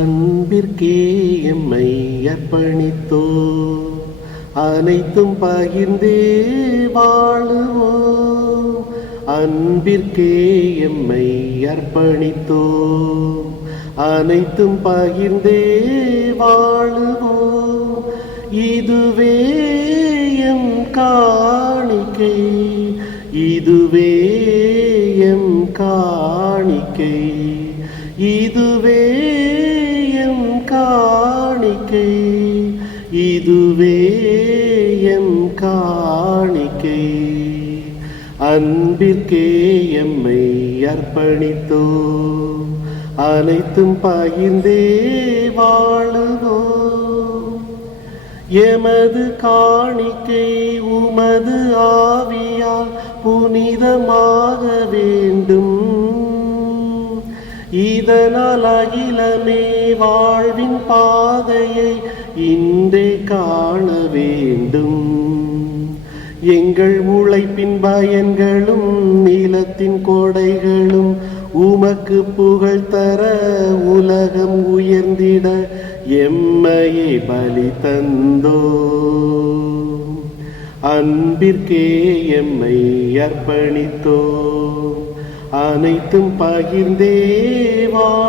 அன்பிற்கே எம்மை அர்ப்பணித்தோ. அனைத்தும் பகிர்ந்தே வாழுவோ அன்பிற்கே எம்மை அர்ப்பணித்தோ. அனைத்தும் பகிர்ந்தே வாழுவோ இதுவே எம் காணிக்கை. இதுவே எம் காணிக்கை. இதுவே காணிக்கை. இதுவே எம் காணிக்கை. அன்பிற்கே எம்மை அர்ப்பணித்தோ. அனைத்தும் பகிர்ந்தே வாழுவோ எமது காணிக்கை உமது ஆவியால் புனிதமாக வேண்டும். இதனால் அகிலமே வாழ்வின் பாதையை இன்றே காண வேண்டும். எங்கள் உழைப்பின் பயன்களும் நீளத்தின் கொடைகளும் உமக்கு புகழ் தர உலகம் உயர்ந்திட எம்மையை பலி தந்தோ. அன்பிற்கே எம்மை அர்ப்பணித்தோ. அனைத்தும் பகிர்ந்தேவா?